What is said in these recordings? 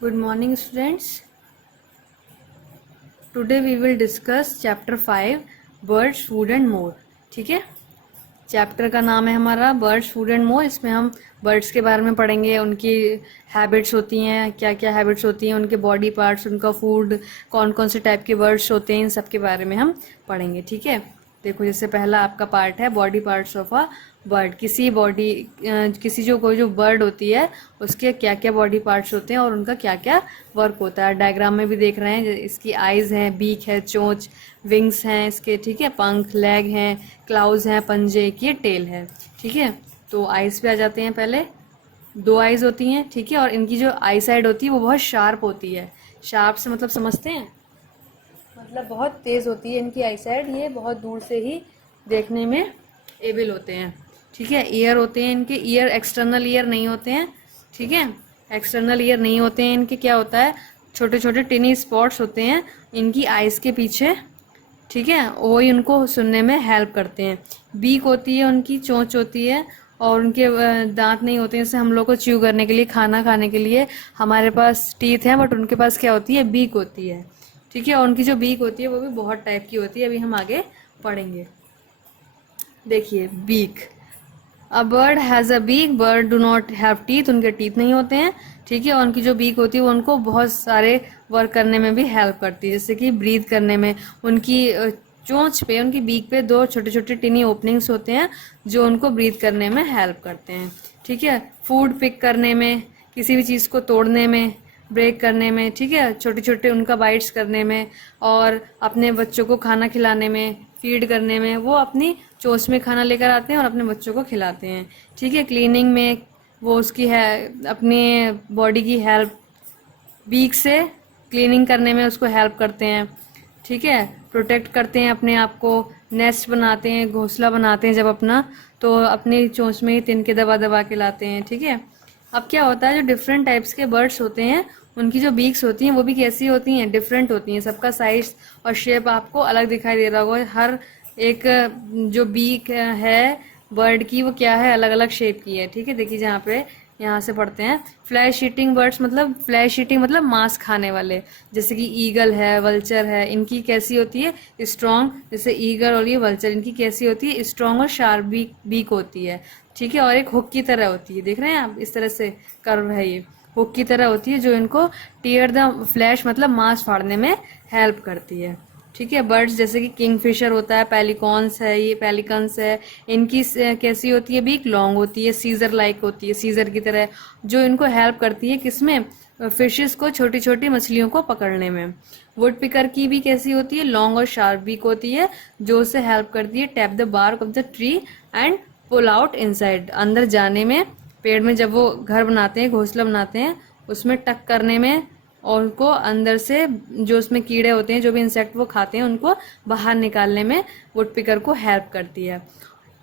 Good morning, students. Today we will discuss chapter 5 birds, food and more. ठीक है, chapter का नाम है हमारा बर्ड्स, फूड एंड मोर। इसमें हम बर्ड्स के बारे में पढ़ेंगे, उनकी हैबिट्स होती हैं, क्या क्या हैबिट्स होती हैं, उनके बॉडी पार्ट्स, उनका फूड, कौन कौन से टाइप के बर्ड्स होते हैं, इन सब के बारे में हम पढ़ेंगे। ठीक है, देखो जैसे पहला आपका पार्ट है body parts of a bird. किसी जो कोई जो बर्ड होती है उसके क्या क्या बॉडी पार्ट्स होते हैं और उनका क्या क्या वर्क होता है। डायग्राम में भी देख रहे हैं, इसकी आइज़ हैं, बीक है, चोंच, विंग्स हैं इसके, ठीक है, पंख, लेग हैं, क्लाउज हैं, पंजे, की टेल है। ठीक है, तो आइज़ पे आ जाते हैं। पहले दो आइज़ होती हैं, ठीक है, और इनकी जो आई साइड होती है वो बहुत शार्प होती है। शार्प से मतलब समझते हैं, मतलब बहुत तेज़ होती है इनकी आई साइड, ये बहुत दूर से ही देखने में एबल होते हैं। ठीक है, ईयर होते हैं इनके, ईयर एक्सटर्नल ईयर नहीं होते हैं। ठीक है, एक्सटर्नल ईयर नहीं होते हैं इनके। क्या होता है, छोटे छोटे टिनी स्पॉट्स होते हैं इनकी आइज़ के पीछे। ठीक है, वही उनको सुनने में हेल्प करते हैं। बीक होती है उनकी, चोंच होती है, और उनके दांत नहीं होते हैं जैसे हम लोग को च्यू करने के लिए, खाना खाने के लिए हमारे पास टीथ हैं, बट उनके पास क्या होती है, बीक होती है। ठीक है, और उनकी जो बीक होती है वो भी बहुत टाइप की होती है, अभी हम आगे पढ़ेंगे। देखिए beak, a bird has a beak, bird do not have teeth, उनके टीथ नहीं होते हैं। ठीक है, और उनकी जो बीक होती है वो उनको बहुत सारे वर्क करने में भी हेल्प करती है, जैसे कि ब्रीथ करने में। उनकी चोंच पे, उनकी बीक पे दो छोटे छोटे टिनी ओपनिंग्स होते हैं जो उनको ब्रीथ करने में हेल्प करते हैं। ठीक है, फूड पिक करने में, किसी भी चीज़ को तोड़ने में, ब्रेक करने में, ठीक है, छोटे छोटे उनका बाइट्स करने में, और अपने बच्चों को खाना खिलाने में, फीड करने में। वो अपनी चोंच में खाना लेकर आते हैं और अपने बच्चों को खिलाते हैं। ठीक है, क्लीनिंग में वो उसकी है अपने बॉडी की हेल्प, बीक से क्लीनिंग करने में उसको हेल्प करते हैं। ठीक है, प्रोटेक्ट करते हैं अपने आप को, नेस्ट बनाते हैं, घोंसला बनाते हैं जब अपना, तो अपनी चोंच में ही तिनके दबा दबा के लाते हैं। ठीक है, अब क्या होता है, जो डिफरेंट टाइप्स के बर्ड्स होते हैं उनकी जो बीक्स होती हैं वो भी कैसी होती हैं, डिफरेंट होती हैं। सबका साइज और शेप आपको अलग दिखाई दे रहा होगा। हर एक जो बीक है बर्ड की वो क्या है, अलग अलग शेप की है। ठीक है, देखिए जहाँ पे यहाँ से पढ़ते हैं, फ्लैश ईटिंग बर्ड्स, मतलब फ्लैश ईटिंग मतलब मांस खाने वाले, जैसे कि ईगल है, वल्चर है, इनकी कैसी होती है, स्ट्रॉन्ग। जैसे ईगल और ये वल्चर, इनकी कैसी होती है, स्ट्रॉन्ग और शार्प बीक होती है। ठीक है, और एक हुक की तरह होती है, देख रहे हैं आप, इस तरह से कर्व है, ये हुक की तरह होती है जो इनको टीयर द फ्लैश मतलब मांस फाड़ने में हेल्प करती है। ठीक है, बर्ड्स जैसे कि किंगफिशर होता है, पेलिकॉन्स है, ये पेलिकन्स है, इनकी कैसी होती है, बीक लॉन्ग होती है, सीजर लाइक होती है, सीजर की तरह, जो इनको हेल्प करती है किसमें, फिशेस को, छोटी छोटी मछलियों को पकड़ने में। वुड पिकर की भी कैसी होती है, लॉन्ग और शार्प बीक होती है, जो उसे हेल्प करती है tap the bark of the tree and pull out inside, अंदर जाने में, पेड़ में जब वो घर बनाते हैं, घोंसला बनाते हैं, उसमें टक करने में, और उनको अंदर से जो उसमें कीड़े होते हैं, जो भी इंसेक्ट वो खाते हैं, उनको बाहर निकालने में वुड पिकर को हेल्प करती है।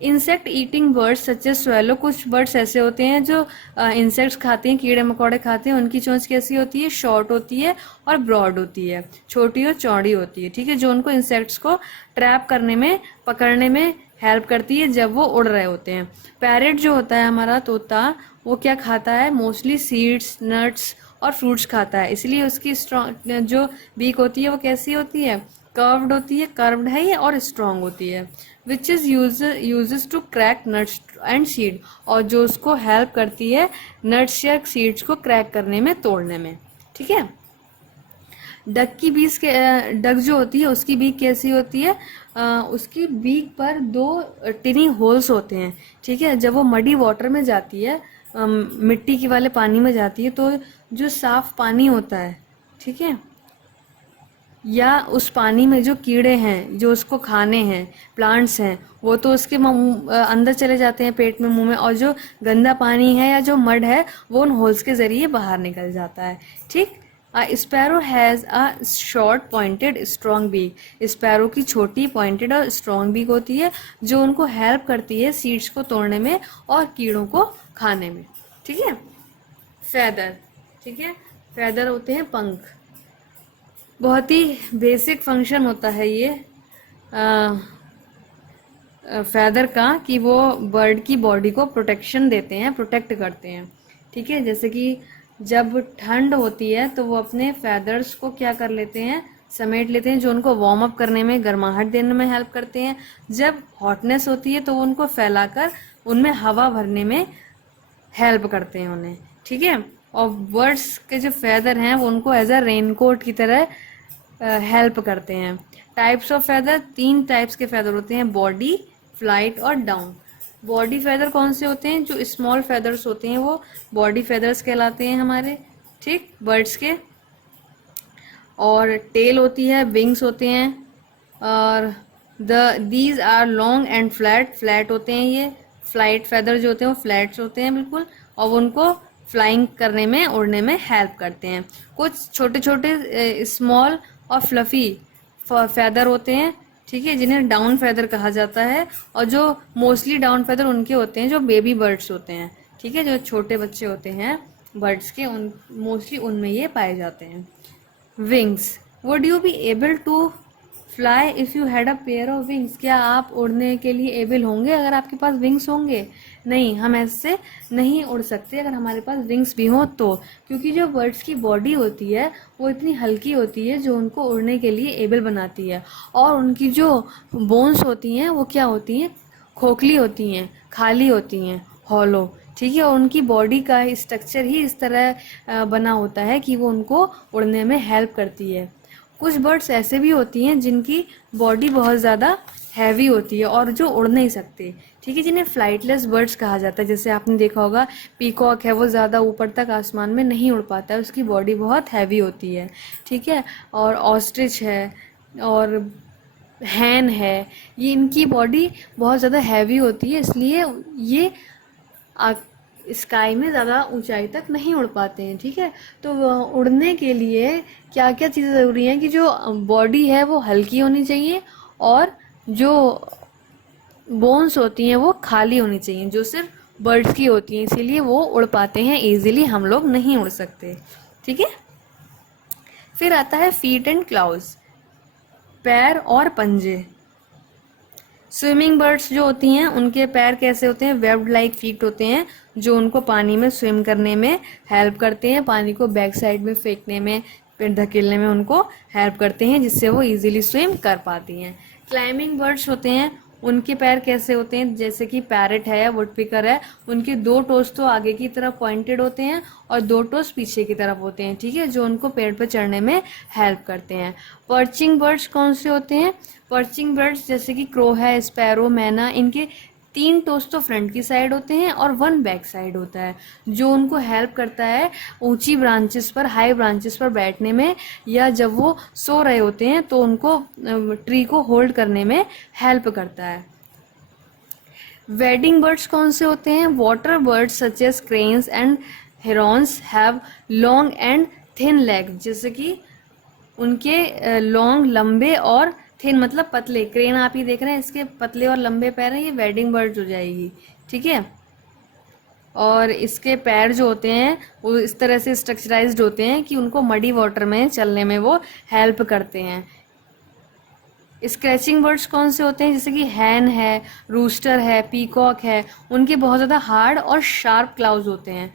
Insect eating birds such as swallow, कुछ बर्ड्स ऐसे होते हैं जो इंसेक्ट्स खाते हैं, कीड़े मकोड़े खाते हैं, उनकी चोंच कैसी होती है, शॉर्ट होती है और ब्रॉड होती है, छोटी और चौड़ी होती है। ठीक है, जो उनको इंसेक्ट्स को ट्रैप करने में, पकड़ने में हेल्प करती है जब वो उड़ रहे होते हैं। पैरेट जो होता है हमारा तोता, वो क्या खाता है, मोस्टली सीड्स, नट्स और फ्रूट्स खाता है, इसलिए उसकी स्ट्रॉन्ग जो बीक होती है वो कैसी होती है, कर्व्ड होती है, कर्व्ड है ये, और स्ट्रॉन्ग होती है। Which is uses to crack nuts and seed, और जो उसको हेल्प करती है नट्स या सीड्स को क्रैक करने में, तोड़ने में। ठीक है, डक की बीक के डक जो होती है उसकी बीक कैसी होती है, उसकी बीक पर दो टिनी होल्स होते हैं। ठीक है, जब वो मडी वाटर में जाती है, मिट्टी के वाले पानी में जाती है, तो जो साफ पानी होता है, ठीक है, या उस पानी में जो कीड़े हैं जो उसको खाने हैं, प्लांट्स हैं, वो तो उसके अंदर चले जाते हैं पेट में, मुंह में, और जो गंदा पानी है या जो मड है वो उन होल्स के जरिए बाहर निकल जाता है। ठीक, sparrow has a short pointed strong beak, sparrow की छोटी पॉइंटेड और स्ट्रॉन्ग बीक होती है जो उनको हेल्प करती है सीड्स को तोड़ने में और कीड़ों को खाने में। ठीक है, फैदर, ठीक है, फैदर होते हैं पंख, बहुत ही बेसिक फंक्शन होता है ये फैदर का, कि वो बर्ड की बॉडी को प्रोटेक्शन देते हैं, प्रोटेक्ट करते हैं। ठीक है, जैसे कि जब ठंड होती है तो वो अपने फेदर्स को क्या कर लेते हैं, समेट लेते हैं, जो उनको वार्म अप करने में, गर्माहट देने में हेल्प करते हैं। जब हॉटनेस होती है तो वो उनको फैलाकर उनमें हवा भरने में हेल्प करते हैं उन्हें, ठीक है। और बर्ड्स के जो फेदर हैं वो उनको एज अ रेनकोट की तरह हेल्प करते हैं। टाइप्स ऑफ फेदर, 3 टाइप्स के फेदर होते हैं, बॉडी, फ्लाइट और डाउन। बॉडी फेदर कौन से होते हैं, जो स्मॉल फेदर्स होते हैं वो बॉडी फेदर्स कहलाते हैं हमारे, ठीक, बर्ड्स के। और टेल होती है, विंग्स होते हैं, और these are long and flat, flat होते हैं ये। फ्लाइट फेदर जो होते हैं वो फ्लैट्स होते हैं बिल्कुल, और वो उनको फ्लाइंग करने में, उड़ने में हेल्प करते हैं। कुछ छोटे छोटे स्मॉल और फ्लफी फेदर होते हैं, ठीक है, जिन्हें डाउन फेदर कहा जाता है। और जो मोस्टली डाउन फेदर उनके होते हैं जो बेबी बर्ड्स होते हैं, ठीक है, जो छोटे बच्चे होते हैं बर्ड्स के, उन मोस्टली उनमें ये पाए जाते हैं। Wings, would you be able to fly if you had a pair of wings, क्या आप उड़ने के लिए एबल होंगे अगर आपके पास विंग्स होंगे? नहीं, हम ऐसे नहीं उड़ सकते अगर हमारे पास विंग्स भी हों तो, क्योंकि जो बर्ड्स की बॉडी होती है वो इतनी हल्की होती है जो उनको उड़ने के लिए एबल बनाती है। और उनकी जो बोन्स होती हैं वो क्या होती हैं, खोखली होती हैं, खाली होती हैं, हॉलो, ठीक है। और उनकी बॉडी का स्ट्रक्चर ही इस तरह बना होता है कि वो उनको उड़ने में हेल्प करती है। कुछ बर्ड्स ऐसे भी होती हैं जिनकी बॉडी बहुत ज़्यादा हैवी होती है और जो उड़ नहीं सकते, ठीक है, जिन्हें फ्लाइटलेस बर्ड्स कहा जाता है। जैसे आपने देखा होगा पीकॉक है, वो ज़्यादा ऊपर तक आसमान में नहीं उड़ पाता है, उसकी बॉडी बहुत हैवी होती है, ठीक है। और ऑस्ट्रिच है और हैन है, ये इनकी बॉडी बहुत ज़्यादा हैवी होती है, इसलिए ये स्काई में ज़्यादा ऊंचाई तक नहीं उड़ पाते हैं, ठीक है। तो उड़ने के लिए क्या क्या चीज़ें ज़रूरी हैं कि जो बॉडी है वो हल्की होनी चाहिए और जो बोन्स होती हैं वो खाली होनी चाहिए, जो सिर्फ बर्ड्स की होती हैं, इसीलिए वो उड़ पाते हैं इजीली, हम लोग नहीं उड़ सकते, ठीक है। फिर आता है फीट एंड क्लाउज, पैर और पंजे। स्विमिंग बर्ड्स जो होती हैं उनके पैर कैसे होते हैं, वेब्ड लाइक फीट होते हैं, जो उनको पानी में स्विम करने में हेल्प करते हैं, पानी को बैक साइड में फेंकने में, फिर धकेलने में उनको हेल्प करते हैं, जिससे वो इजीली स्विम कर पाती हैं। क्लाइंबिंग बर्ड्स होते हैं, उनके पैर कैसे होते हैं, जैसे कि पैरट है या वुडपिकर है, उनके 2 टोस तो आगे की तरफ पॉइंटेड होते हैं और 2 टोस पीछे की तरफ होते हैं, ठीक है, जो उनको पेड़ पर चढ़ने में हेल्प करते हैं। पर्चिंग बर्ड्स कौन से होते हैं, पर्चिंग बर्ड्स जैसे कि क्रो है, स्पैरो, मैना, इनके 3 टोस तो फ्रंट की साइड होते हैं और 1 बैक साइड होता है, जो उनको हेल्प करता है ऊंची ब्रांचेस पर, हाई ब्रांचेस पर बैठने में, या जब वो सो रहे होते हैं तो उनको ट्री को होल्ड करने में हेल्प करता है। वेडिंग बर्ड्स कौन से होते हैं, water birds such as cranes and herons have long and thin leg, जैसे कि उनके लॉन्ग, लंबे और थिन मतलब पतले, क्रेन आप ही देख रहे हैं, इसके पतले और लंबे पैर हैं, ये वेडिंग बर्ड्स हो जाएगी, ठीक है। और इसके पैर जो होते हैं वो इस तरह से स्ट्रक्चराइज्ड होते हैं कि उनको मडी वाटर में चलने में वो हेल्प करते हैं। स्क्रैचिंग बर्ड्स कौन से होते हैं, जैसे कि हैन है, रूस्टर है, पीकॉक है, उनके बहुत ज़्यादा हार्ड और शार्प क्लाउज होते हैं,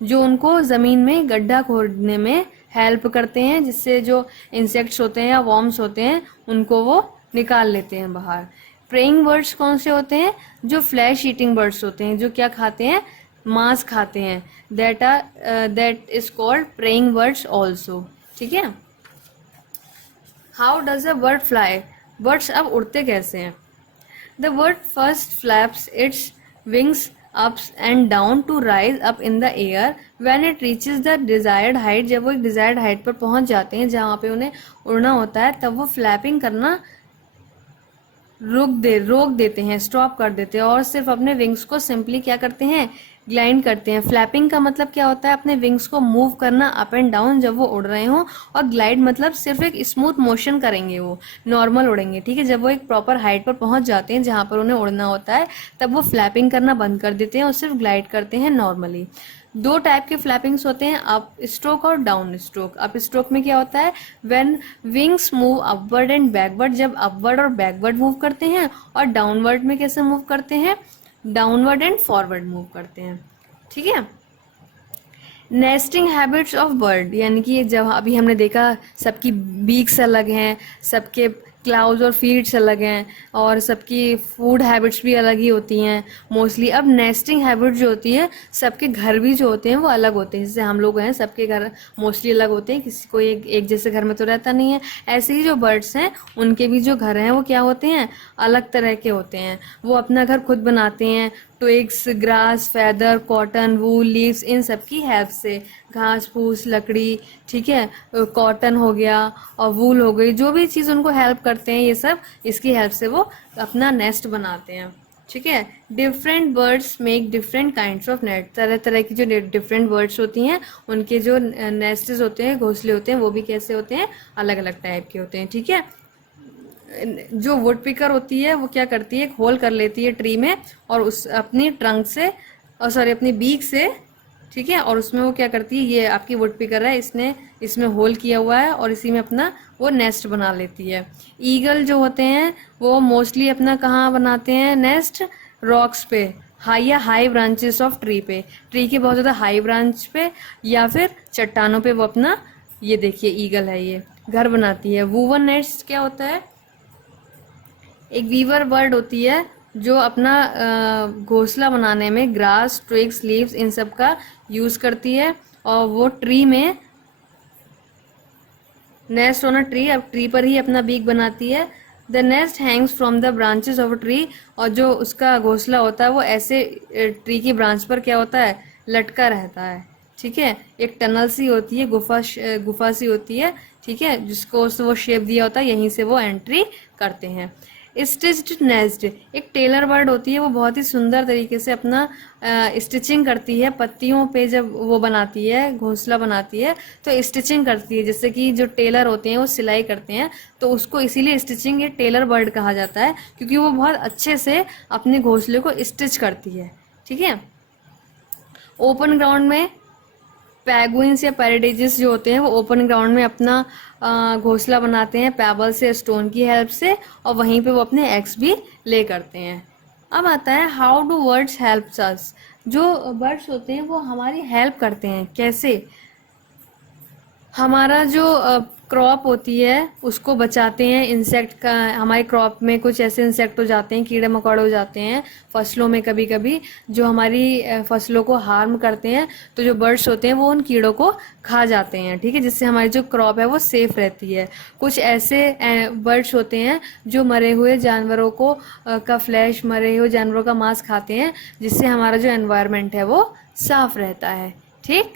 जो उनको ज़मीन में गड्ढा खोदने में हेल्प करते हैं, जिससे जो इंसेक्ट्स होते हैं या वॉर्म्स होते हैं उनको वो निकाल लेते हैं बाहर। प्रेइंग बर्ड्स कौन से होते हैं, जो फ्लैश ईटिंग बर्ड्स होते हैं, जो क्या खाते हैं, मांस खाते हैं, that is called praying birds also, ठीक है। How does a bird fly, birds अब उड़ते कैसे हैं। The bird first flaps its wings ups and down to rise up in the air when it reaches the desired height, जब वो एक desired height पर पहुंच जाते हैं जहाँ पे उन्हें उड़ना होता है, तब वो फ्लैपिंग करना रोक देते हैं, स्टॉप कर देते हैं, और सिर्फ अपने विंग्स को सिंपली क्या करते हैं, ग्लाइड करते हैं। फ्लैपिंग का मतलब क्या होता है, अपने विंग्स को मूव करना अप एंड डाउन जब वो उड़ रहे हों, और ग्लाइड मतलब सिर्फ एक स्मूथ मोशन करेंगे, वो नॉर्मल उड़ेंगे, ठीक है। जब वो एक प्रॉपर हाइट पर पहुंच जाते हैं जहां पर उन्हें उड़ना होता है, तब वो फ्लैपिंग करना बंद कर देते हैं और सिर्फ ग्लाइड करते हैं नॉर्मली। 2 टाइप के फ्लैपिंग्स होते हैं, अप स्ट्रोक और डाउन स्ट्रोक। अप स्ट्रोक में क्या होता है, when wings move upward and backward, जब अपवर्ड और बैकवर्ड मूव करते हैं, और डाउनवर्ड में कैसे मूव करते हैं, डाउनवर्ड एंड फॉरवर्ड मूव करते हैं, ठीक है। नेस्टिंग हैबिट्स ऑफ बर्ड, यानी कि जब अभी हमने देखा सबकी बीक्स अलग हैं, सबके क्लाउज और फीड्स अलग हैं, और सबकी फूड हैबिट्स भी अलग ही होती हैं मोस्टली। अब नेस्टिंग हैबिट जो होती है, सबके घर भी जो होते हैं वो अलग होते हैं। जैसे हम लोग हैं, सबके घर मोस्टली अलग होते हैं, किसी को एक जैसे घर में तो रहता नहीं है। ऐसे ही जो बर्ड्स हैं उनके भी जो घर हैं वो क्या होते हैं, अलग तरह के होते हैं। वो अपना घर खुद बनाते हैं, ट्विग्स, ग्रास, फैदर, कॉटन, वूल, लीव्स, इन सब की हेल्प से, घास फूस, लकड़ी, ठीक है, कॉटन हो गया और वूल हो गई, जो भी चीज़ उनको हेल्प करते हैं ये सब, इसकी हेल्प से वो अपना नेस्ट बनाते हैं। ठीक है। Different birds make different kinds of net, तरह तरह की जो डिफरेंट बर्ड्स होती हैं उनके जो नेस्ट्स होते हैं, घोंसले होते हैं, वो भी कैसे होते हैं, अलग अलग टाइप के होते हैं। ठीक है। जो वुड पिकर होती है वो क्या करती है, एक होल कर लेती है ट्री में, और उस अपनी ट्रंक से, और सॉरी अपनी बीक से, ठीक है, और उसमें वो क्या करती है, ये आपकी वुड पिकर है, इसने इसमें होल किया हुआ है और इसी में अपना वो नेस्ट बना लेती है। ईगल जो होते हैं वो मोस्टली अपना कहाँ बनाते हैं नेस्ट, रॉक्स पे, हाई या हाई ब्रांचेस ऑफ ट्री पे, ट्री के बहुत ज़्यादा हाई ब्रांच पे या फिर चट्टानों पे वो अपना, ये देखिए ईगल है, ये घर बनाती है। वूवन नेस्ट क्या होता है, एक वीवर बर्ड होती है जो अपना घोंसला बनाने में ग्रास, ट्विग्स, लीव्स, इन सब का यूज करती है, और वो ट्री में नेस्ट ऑन अ ट्री, अब ट्री पर ही अपना बीक बनाती है। The nest Hanks from the branches of a tree, और जो उसका घोंसला होता है वो ऐसे ट्री की ब्रांच पर क्या होता है, लटका रहता है। ठीक है। एक टनल सी होती है, गुफा सी होती है, ठीक है, जिसको वो शेप दिया होता है, यहीं से वो एंट्री करते हैं। स्टिच्ड नेस्ट, एक टेलर बर्ड होती है, वो बहुत ही सुंदर तरीके से अपना स्टिचिंग करती है पत्तियों पे, जब वो बनाती है घोंसला बनाती है तो स्टिचिंग करती है, जैसे कि जो टेलर होते हैं वो सिलाई करते हैं, तो उसको इसीलिए स्टिचिंग, ये टेलर बर्ड कहा जाता है, क्योंकि वो बहुत अच्छे से अपने घोंसले को स्टिच करती है। ठीक है। ओपन ग्राउंड में पैगुइन्स या पैराडिजिस जो होते हैं वो ओपन ग्राउंड में अपना घोंसला बनाते हैं पैबल से, स्टोन की हेल्प से, और वहीं पे वो अपने एग्स भी ले करते हैं। अब आता है how do birds help us, जो बर्ड्स होते हैं वो हमारी हेल्प करते हैं कैसे, हमारा जो क्रॉप होती है उसको बचाते हैं इंसेक्ट का, हमारे क्रॉप में कुछ ऐसे इंसेक्ट हो जाते हैं, कीड़े मकोड़े हो जाते हैं फसलों में कभी कभी, जो हमारी फसलों को हार्म करते हैं, तो जो बर्ड्स होते हैं वो उन कीड़ों को खा जाते हैं। ठीक है। जिससे हमारी जो क्रॉप है वो सेफ रहती है। कुछ ऐसे बर्ड्स होते हैं जो मरे हुए जानवरों को का फ्लैश, मरे हुए जानवरों का मांस खाते हैं, जिससे हमारा जो एनवायरनमेंट है वो साफ रहता है। ठीक।